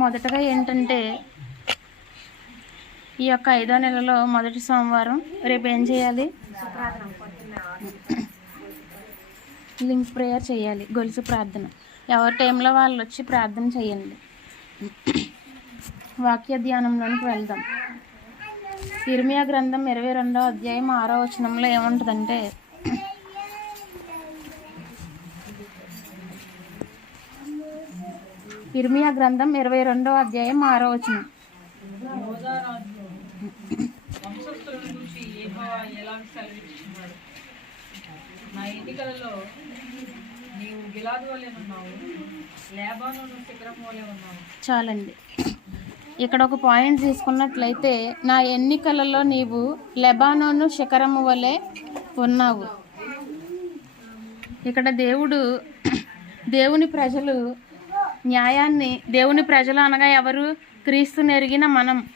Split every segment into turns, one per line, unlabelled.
మొదటగా ఏంటంటే ఈ యొక్క ఐదో నెలలో మొదటి సోమవారం రేపు ఏం చేయాలి? లింక్ ప్రేయర్ చేయాలి గొలుసు ప్రార్థన. ఎవరి టైంలో వాళ్ళు వచ్చి ప్రార్థన చేయండి. వాక్య ధ్యానంలోనికి వెళ్దాం. ఇర్మియా గ్రంథం ఇరవై రెండో అధ్యాయం ఆరో వచనంలో ఏముంటుందంటే ఇర్మియా గ్రంథం ఇరవై రెండో అధ్యాయం ఆరో వచనం.
వంశస్థులను చూసి యెహోవా ఎలా సెలవిచ్చుచున్నాడు నా ఎన్నికలలో నీవు గిలాదు వలె ఉన్నావు లేబానోను శిఖరం వలె ఉన్నావు.
చాలండి. ఇక్కడ ఒక పాయింట్ తీసుకున్నట్లయితే నా ఎన్నికలలో నీవు లెబానోను శిఖరము వలె ఉన్నావు. ఇక్కడ దేవుడు దేవుని ప్రజలు న్యాయాన్ని దేవుని ప్రజలు అనగా ఎవరు? క్రీస్తుని ఎరిగిన మనం.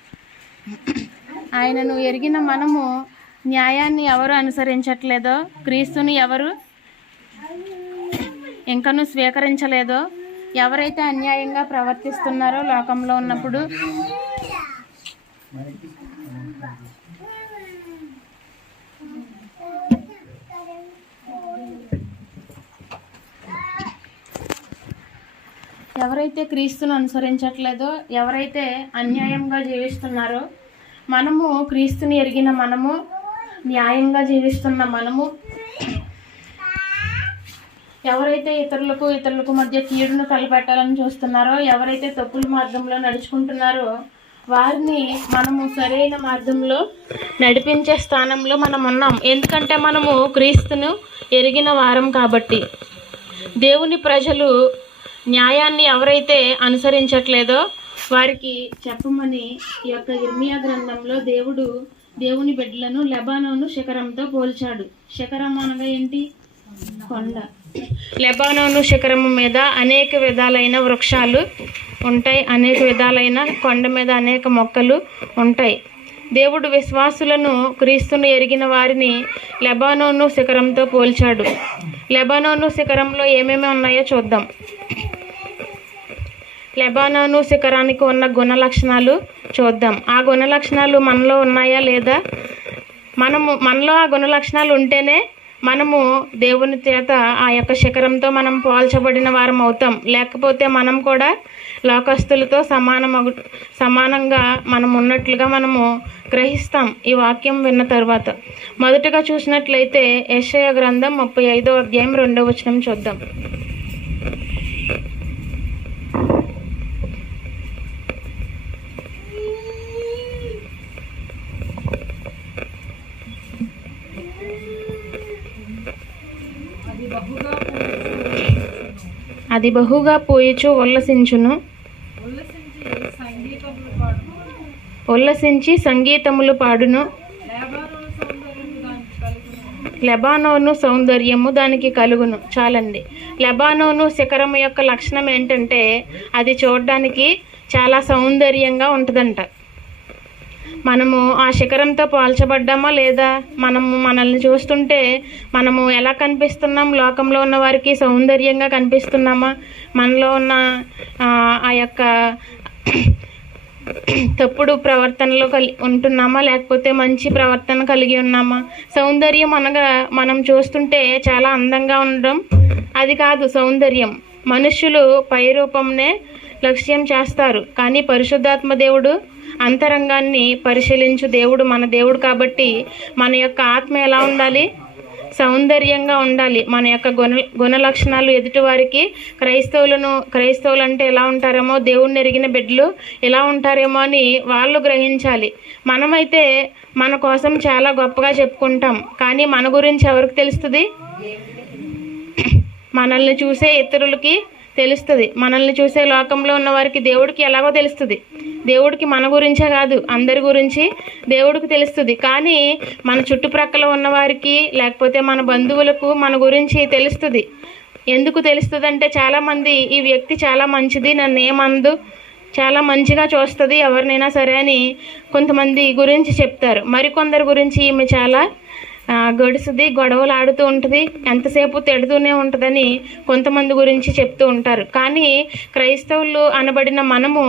ఆయనను ఎరిగిన మనము న్యాయాన్ని ఎవరు అనుసరించట్లేదో? క్రీస్తుని ఎవరు? ఇంకను స్వీకరించలేదో? ఎవరైతే అన్యాయంగా ప్రవర్తిస్తున్నారో లోకంలో ఉన్నప్పుడు ఎవరైతే క్రీస్తును అనుసరించట్లేదో ఎవరైతే అన్యాయంగా జీవిస్తున్నారో మనము క్రీస్తుని ఎరిగిన మనము న్యాయంగా జీవిస్తున్న మనము ఎవరైతే ఇతరులకు ఇతరులకు మధ్య కీడును తలపెట్టాలని చూస్తున్నారో ఎవరైతే తప్పుల మార్గంలో నడుచుకుంటున్నారో వారిని మనము సరైన మార్గంలో నడిపించే స్థానంలో మనం ఉన్నాం. ఎందుకంటే మనము క్రీస్తును ఎరిగిన వారం కాబట్టి. దేవుని ప్రజలు న్యాయాన్ని ఎవరైతే అనుసరించట్లేదో వారికి చెప్పమని ఈ యొక్క ఇర్మియా గ్రంథంలో దేవుడు దేవుని బిడ్డలను లెబానోను శిఖరంతో పోల్చాడు. శిఖరం అనగా ఏంటి? కొండ. లెబానోను శిఖరము మీద అనేక విధాలైన వృక్షాలు ఉంటాయి. అనేక విధాలైన కొండ మీద అనేక మొక్కలు ఉంటాయి. దేవుడు విశ్వాసులను క్రీస్తును ఎరిగిన వారిని లెబానోను శిఖరంతో పోల్చాడు. లెబానోను శిఖరంలో ఏమేమి ఉన్నాయో చూద్దాం. లెబానోను శిఖరానికి ఉన్న గుణ లక్షణాలు చూద్దాం. ఆ గుణ లక్షణాలు మనలో ఉన్నాయా లేదా? మనము మనలో ఆ గుణ లక్షణాలు ఉంటేనే మనము దేవుని చేత ఆ యొక్క శిఖరంతో మనం పోల్చబడిన వారం అవుతాం. లేకపోతే మనం కూడా లోకస్తులతో సమానమగు సమానంగా మనం ఉన్నట్లుగా మనము గ్రహిస్తాం ఈ వాక్యం విన్న తర్వాత. మొదటగా చూసినట్లయితే యశయ గ్రంథం ముప్పై ఐదో అధ్యాయం రెండో వచనం చూద్దాం
అది బహుగా
అది బహుగా పోయిచు ఉల్లసించును
ఉల్లసించి సంగీతములు
పాడును.
లెబానోను సౌందర్యము దానికి కలుగును.
చాలండి. లెబానోను శిఖరం యొక్క లక్షణం ఏంటంటే అది చూడడానికి చాలా సౌందర్యంగా ఉంటుందంట. మనము ఆ శిఖరంతో పోల్చబడ్డామా లేదా? మనము మనల్ని చూస్తుంటే మనము ఎలా కనిపిస్తున్నాం? లోకంలో ఉన్న వారికి సౌందర్యంగా కనిపిస్తున్నామా? మనలో ఉన్న ఆ, యొక్క తప్పుడు ప్రవర్తనలో కలి ఉంటున్నామా? లేకపోతే మంచి ప్రవర్తన కలిగి ఉన్నామా? సౌందర్యం అనగా మనం చూస్తుంటే చాలా అందంగా ఉండడం. అది కాదు సౌందర్యం. మనుషులు పై రూపంనే లక్ష్యం చేస్తారు. కానీ పరిశుద్ధాత్మ దేవుడు అంతరంగాన్ని పరిశీలించు దేవుడు మన దేవుడు కాబట్టి మన యొక్క ఆత్మ ఎలా ఉండాలి? సౌందర్యంగా ఉండాలి. మన యొక్క గుణ గుణ లక్షణాలు ఎదుటివారికి క్రైస్తవులను క్రైస్తవులు అంటే ఎలా ఉంటారేమో దేవుణ్ణి ఎరిగిన బిడ్డలు ఎలా ఉంటారేమో అని వాళ్ళు గ్రహించాలి. మనమైతే మన కోసం చాలా గొప్పగా చెప్పుకుంటాం. కానీ మన గురించి ఎవరికి తెలుస్తుంది? మనల్ని చూసే ఇతరులకి తెలుస్తుంది. మనల్ని చూసే లోకంలో ఉన్న వారికి దేవుడికి ఎలాగో తెలుస్తుంది. దేవుడికి మన గురించే కాదు అందరి గురించి దేవుడికి తెలుస్తుంది. కానీ మన చుట్టుప్రక్కల ఉన్న వారికి లేకపోతే మన బంధువులకు మన గురించి తెలుస్తుంది. ఎందుకు తెలుస్తుంది అంటే చాలామంది ఈ వ్యక్తి చాలా మంచిది నన్ను ఏమందు చాలా మంచిగా చూస్తుంది ఎవరినైనా సరే అని కొంతమంది గురించి చెప్తారు. మరికొందరి గురించి ఈమె చాలా గడుసుది గొడవలు ఆడుతూ ఉంటుంది ఎంతసేపు తిడుతూనే ఉంటుందని కొంతమంది గురించి చెప్తూ ఉంటారు. కానీ క్రైస్తవులు అనబడిన మనము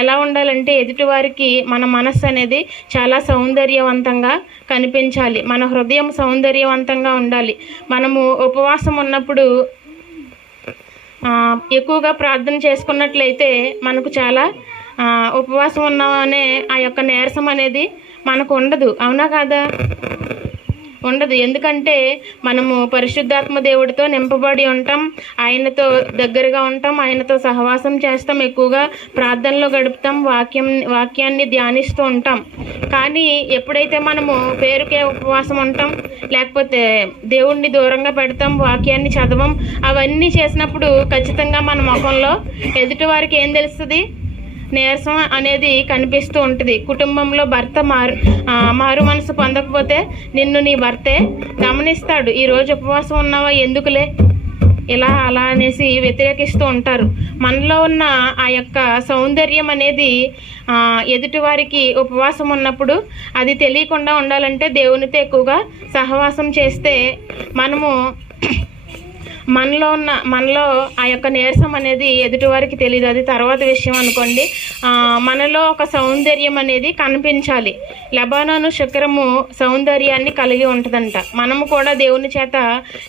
ఎలా ఉండాలంటే ఎదుటివారికి మన మనస్సు అనేది చాలా సౌందర్యవంతంగా కనిపించాలి. మన హృదయం సౌందర్యవంతంగా ఉండాలి. మనము ఉపవాసం ఉన్నప్పుడు ఎక్కువగా ప్రార్థన చేసుకున్నట్లయితే మనకు చాలా ఉపవాసం ఉన్నామనే ఆ యొక్క నీరసం అనేది మనకు ఉండదు. అవునా కాదా? ఉండదు. ఎందుకంటే మనము పరిశుద్ధాత్మ దేవుడితో నింపబడి ఉంటాం. ఆయనతో దగ్గరగా ఉంటాం. ఆయనతో సహవాసం చేస్తాం. ఎక్కువగా ప్రార్థనలో గడుపుతాం. వాక్యం వాక్యాన్ని ధ్యానిస్తూ ఉంటాం. కానీ ఎప్పుడైతే మనము పేరుకే ఉపవాసం ఉంటాం లేకపోతే దేవుణ్ణి దూరంగా పెడతాం వాక్యాన్ని చదవం అవన్నీ చేసినప్పుడు ఖచ్చితంగా మన ముఖంలో ఎదుటి వారికి ఏం తెలుస్తుంది? నీరసం అనేది కనిపిస్తూ ఉంటుంది. కుటుంబంలో భర్త మారు మారు మనసు పొందకపోతే నిన్ను నీ భర్తే గమనిస్తాడు. ఈరోజు ఉపవాసం ఉన్నావా? ఎందుకులే? ఇలా అలా అనేసి వ్యతిరేకిస్తూ ఉంటారు. మనలో ఉన్న ఆ యొక్క సౌందర్యం అనేది ఎదుటివారికి ఉపవాసం ఉన్నప్పుడు అది తెలియకుండా ఉండాలంటే దేవునితో ఎక్కువగా సహవాసం చేస్తే మనము మనలో ఉన్న మనలో ఆ యొక్క నీరసం అనేది ఎదుటివారికి తెలియదు అది తర్వాత విషయం అనుకోండి. మనలో ఒక సౌందర్యం అనేది కనిపించాలి. లెబానోను శిఖరము సౌందర్యాన్ని కలిగి ఉంటుందంట. మనము కూడా దేవుని చేత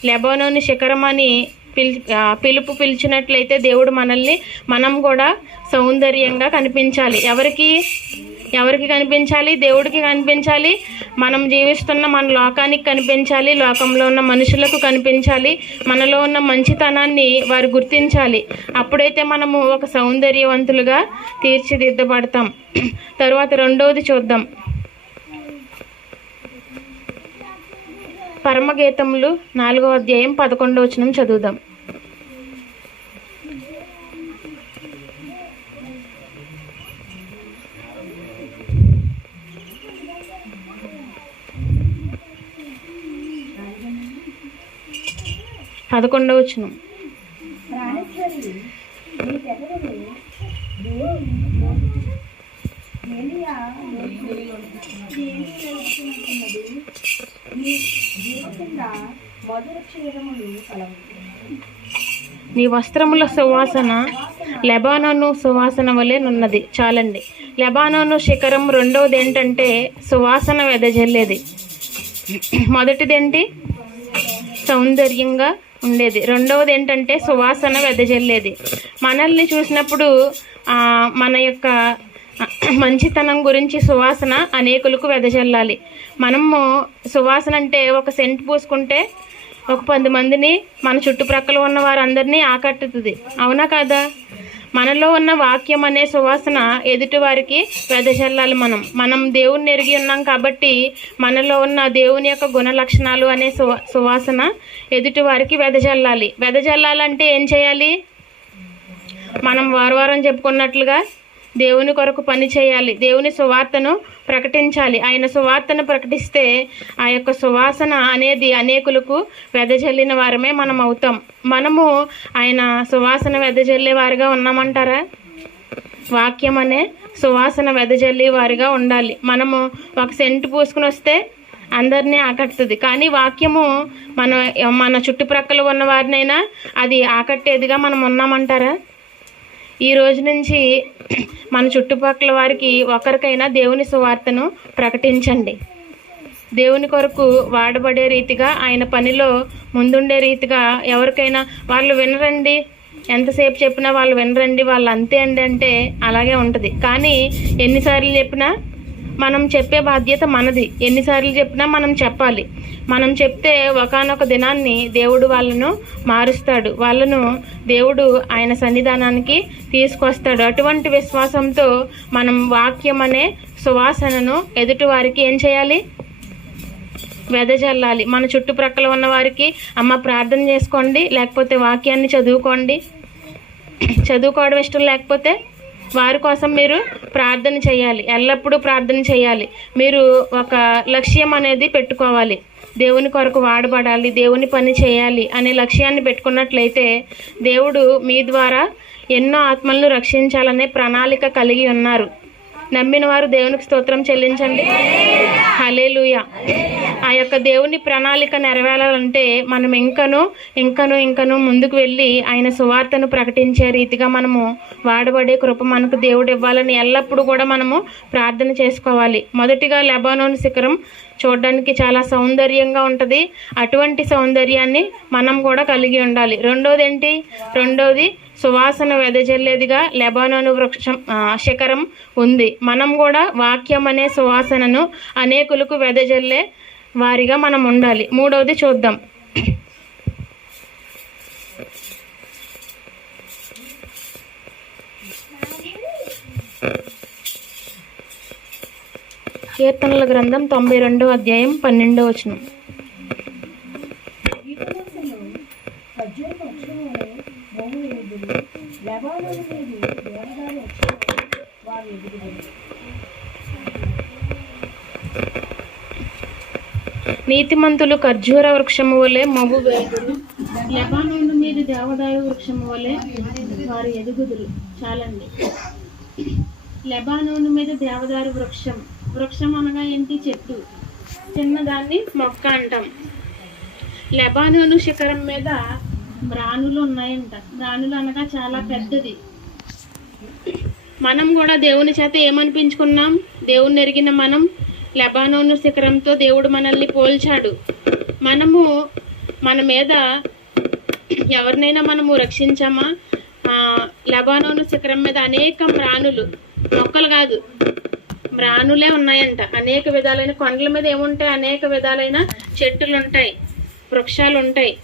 లెబానోని శిఖరం అని పిలి పిలుపు పిలిచినట్లయితే దేవుడు మనల్ని మనం కూడా సౌందర్యంగా కనిపించాలి. ఎవరికి? ఎవరికి కనిపించాలి? దేవుడికి కనిపించాలి? మనం జీవిస్తున్న మన లోకానికి కనిపించాలి. లోకంలో ఉన్న మనుషులకు కనిపించాలి. మనలో ఉన్న మంచితనాన్ని వారు గుర్తించాలి. అప్పుడైతే మనము ఒక సౌందర్యవంతులుగా తీర్చిదిద్దబడతాం. తర్వాత రెండవది చూద్దాం. పరమగీతములు నాలుగో అధ్యాయం పదకొండవచనం చదువుదాం పదకొండవ వచనం
ప్రాణేశ్వరి నీ పెదవులు దేవుని ఏలియా నడుచుకున్నది నీ జీవ కింద మధుర క్షీరములు
నీ వస్త్రముల సువాసన లెబానోను సువాసన వలె నున్నది. చాలండి. లెబానోను శిఖరం రెండవది ఏంటంటే సువాసన వెదజల్లేది. మొదటిదేంటి? సౌందర్యంగా ఉండేది. రెండవది ఏంటంటే సువాసన వెదజల్లేది. మనల్ని చూసినప్పుడు మన యొక్క మంచితనం గురించి సువాసన అనేకులకు వెదజల్లాలి. మనము సువాసన అంటే ఒక సెంట్ పూసుకుంటే ఒక పది మందిని మన చుట్టుప్రక్కల ఉన్న వారందరినీ ఆకట్టుతుంది. అవునా కాదా? మనలో ఉన్న వాక్యం అనే సువాసన ఎదుటి వారికి వెదజల్లాలి మనం. మనం దేవుణ్ణి ఎరిగి ఉన్నాం కాబట్టి మనలో ఉన్న దేవుని యొక్క గుణ లక్షణాలు అనే సువా సువాసన ఎదుటి వారికి వెదజల్లాలి. వెదజల్లాలంటే ఏం చేయాలి? మనం వారం వారం చెప్పుకున్నట్లుగా దేవుని కొరకు పని చేయాలి. దేవుని సువార్తను ప్రకటించాలి. ఆయన సువార్తను ప్రకటిస్తే ఆ యొక్క సువాసన అనేది అనేకులకు వెదజల్లిన వారమే మనం అవుతాం. మనము ఆయన సువాసన వెదజల్లే వారిగా ఉన్నామంటారా? వాక్యం అనే సువాసన వెదజల్లే వారిగా ఉండాలి. మనము ఒక సెంటు పూసుకుని వస్తే అందరినీ ఆకట్టుతుంది. కానీ వాక్యము మన మన చుట్టుప్రక్కల ఉన్న వారినైనా అది ఆకట్టేదిగా మనం ఉన్నామంటారా? ఈ రోజు నుంచి మన చుట్టుపక్కల వారికి ఒకరికైనా దేవుని సువార్తను ప్రకటించండి. దేవుని కొరకు వాడబడే రీతిగా ఆయన పనిలో ముందుండే రీతిగా ఎవరికైనా వాళ్ళు వినరండి ఎంతసేపు చెప్పినా వాళ్ళు వినరండి వాళ్ళు అంతే అండి అంటే అలాగే ఉంటుంది. కానీ ఎన్నిసార్లు చెప్పినా మనం చెప్పే బాధ్యత మనది. ఎన్నిసార్లు చెప్పినా మనం చెప్పాలి. మనం చెప్తే ఒకానొక దినాన్ని దేవుడు వాళ్ళను మారుస్తాడు. వాళ్ళను దేవుడు ఆయన సన్నిధానానికి తీసుకొస్తాడు. అటువంటి విశ్వాసంతో మనం వాక్యం అనే సువాసనను ఎదుటి వారికి ఏం చేయాలి? వెదజల్లాలి. మన చుట్టుప్రక్కల ఉన్న వారికి అమ్మ ప్రార్థన చేసుకోండి లేకపోతే వాక్యాన్ని చదువుకోండి. చదువుకోవడం ఇష్టం లేకపోతే వారి కోసం మీరు ప్రార్థన చేయాలి. ఎల్లప్పుడూ ప్రార్థన చేయాలి. మీరు ఒక లక్ష్యం అనేది పెట్టుకోవాలి.
దేవుని కొరకు వాడబడాలి. దేవుని పని చేయాలి అనే లక్ష్యాన్ని పెట్టుకున్నట్లయితే దేవుడు మీ ద్వారా ఎన్నో ఆత్మలను రక్షించాలనే ప్రణాళిక కలిగి ఉన్నారు. నమ్మిన వారు దేవునికి స్తోత్రం చెల్లించండి. హలేలుయ ఆ యొక్క దేవుని ప్రణాళిక నెరవేరాలంటే మనం ఇంకను ఇంకను ఇంకను ముందుకు వెళ్ళి ఆయన సువార్తను ప్రకటించే రీతిగా మనము వాడబడే కృప మనకు దేవుడు ఇవ్వాలని ఎల్లప్పుడూ కూడా మనము ప్రార్థన చేసుకోవాలి. మొదటిగా లెబానోన్ శిఖరం చూడడానికి చాలా సౌందర్యంగా ఉంటుంది. అటువంటి సౌందర్యాన్ని మనం కూడా కలిగి ఉండాలి. రెండోది ఏంటి రెండోది సువాసన వెదజల్లేదిగా లెబానోను వృక్షం శిఖరం ఉంది. మనం కూడా వాక్యం అనే సువాసనను అనేకులకు వెదజల్లే వారిగా మనం ఉండాలి. మూడవది చూద్దాం. కీర్తనల గ్రంథం తొంభై రెండో అధ్యాయం పన్నెండో వచనం
ఈతమోసలో ఖర్జూర వృక్షం వలె భూమి ఎదురు లెబానోను మీద దేవదారు వృక్షం వలె వారు ఎదుగుదరు
నీతిమంతులు ఖర్జూర వృక్షము వలె మగు వేగులు
లెబానోను మీద దేవదారు వృక్షము వలె వారు ఎదుగుదురు చాలండి. లెబానోను మీద దేవదారు వృక్షం వృక్షం అనగా ఏంటి? చెట్టు. చిన్నదాన్ని మొక్క అంటాం. లెబానోను శిఖరం మీద రాణులు ఉన్నాయంట. మ్రానులు అనగా చాలా పెద్దది. మనం కూడా దేవుని చేత ఏమనిపించుకున్నాం? దేవుని ఎరిగిన మనం లెబానోను శిఖరంతో దేవుడు మనల్ని పోల్చాడు. మనము మన మీద ఎవరినైనా మనము రక్షించామా? లెబానోను శిఖరం మీద అనేక మ్రాణులు మొక్కలు కాదు మ్రాణులే ఉన్నాయంట. అనేక విధాలైన కొండల మీద ఏముంటాయి? అనేక విధాలైన చెట్టులు ఉంటాయి వృక్షాలు ఉంటాయి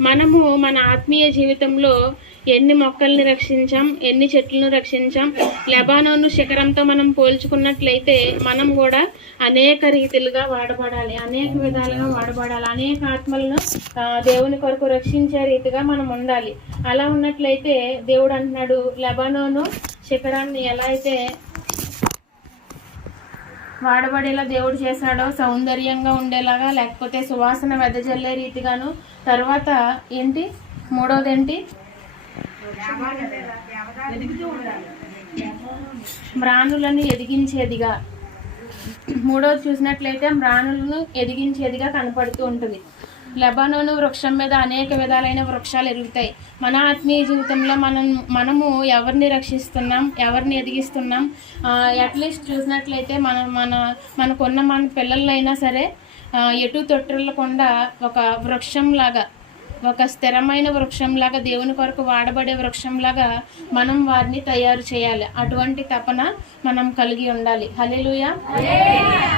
మనము మన ఆత్మీయ జీవితంలో ఎన్ని మొక్కల్ని రక్షించాం ఎన్ని చెట్లను రక్షించాం లెబానోను శిఖరంతో మనం పోల్చుకున్నట్లయితే మనం కూడా అనేక రీతిలుగా వాడబడాలి అనేక విధాలుగా వాడబడాలి అనేక ఆత్మలను దేవుని కొరకు రక్షించే రీతిగా మనం ఉండాలి. అలా ఉన్నట్లయితే దేవుడు అంటున్నాడు లెబానోను శిఖరాన్ని ఎలా అయితే వాడబడేలా దేవుడు చేశాడో సౌందర్యంగా ఉండేలాగా లేకపోతే సువాసన వెదజల్లే రీతిగాను తర్వాత ఏంటి? మూడోది మ్రాణులను ఎదిగించేదిగా. మూడోది చూసినట్లయితే మ్రాణులను ఎదిగించేదిగా కనపడుతూ ఉంటుంది. లెబనోను వృక్షం మీద అనేక విధాలైన వృక్షాలు ఎరుగుతాయి మన ఆత్మీయ జీవితంలో మనం మనము ఎవరిని రక్షిస్తున్నాం ఎవరిని ఎదిగిస్తున్నాం అట్లీస్ట్ చూసినట్లయితే మన మన మనకున్న మన పిల్లలైనా సరే ఎటు తొట్టకుండా ఒక వృక్షంలాగా ఒక స్థిరమైన వృక్షంలాగా దేవుని కొరకు వాడబడే వృక్షంలాగా మనం వారిని తయారు చేయాలి. అటువంటి తపన మనం కలిగి ఉండాలి. హలేలుయ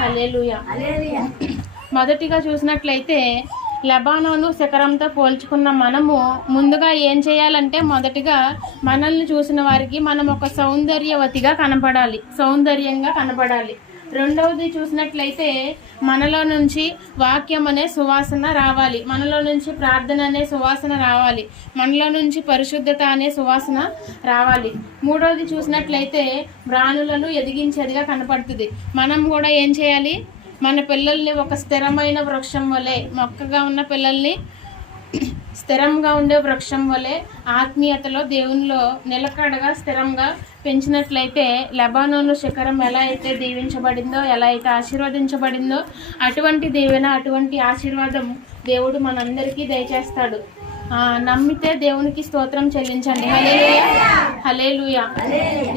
హలేలుయ మొదటిగా చూసినట్లయితే లెబానోను శిఖరంతో పోల్చుకున్న మనము ముందుగా ఏం చేయాలంటే మొదటిగా మనల్ని చూసిన వారికి మనం ఒక సౌందర్యవతిగా కనపడాలి. సౌందర్యంగా కనపడాలి. రెండవది చూసినట్లయితే మనలో నుంచి వాక్యం అనే సువాసన రావాలి. మనలో నుంచి ప్రార్థన అనే సువాసన రావాలి. మనలో నుంచి పరిశుద్ధత అనే సువాసన రావాలి. మూడవది చూసినట్లయితే ప్రాణులను ఎదిగించేదిగా కనపడుతుంది. మనం కూడా ఏం చేయాలి? మన పిల్లల్ని ఒక స్థిరమైన వృక్షం వలె మొక్కగా ఉన్న పిల్లల్ని స్థిరంగా ఉండే వృక్షం వలె ఆత్మీయతలో దేవునిలో నిలకడగా స్థిరంగా పెంచినట్లయితే లెబానోన్ శిఖరం ఎలా అయితే దీవించబడిందో ఎలా అయితే ఆశీర్వదించబడిందో అటువంటి దీవెన అటువంటి ఆశీర్వాదం దేవుడు మనందరికీ దయచేస్తాడు. నమ్మితే దేవునికి స్తోత్రం చెల్లించండి. హలేలుయ లూయా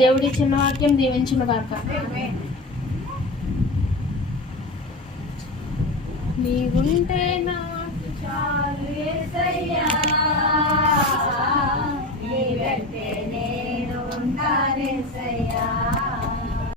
దేవుడి చిన్న వాక్యం దీవించిన గాక. నీవుంటే నాకు చాలు
我也在呀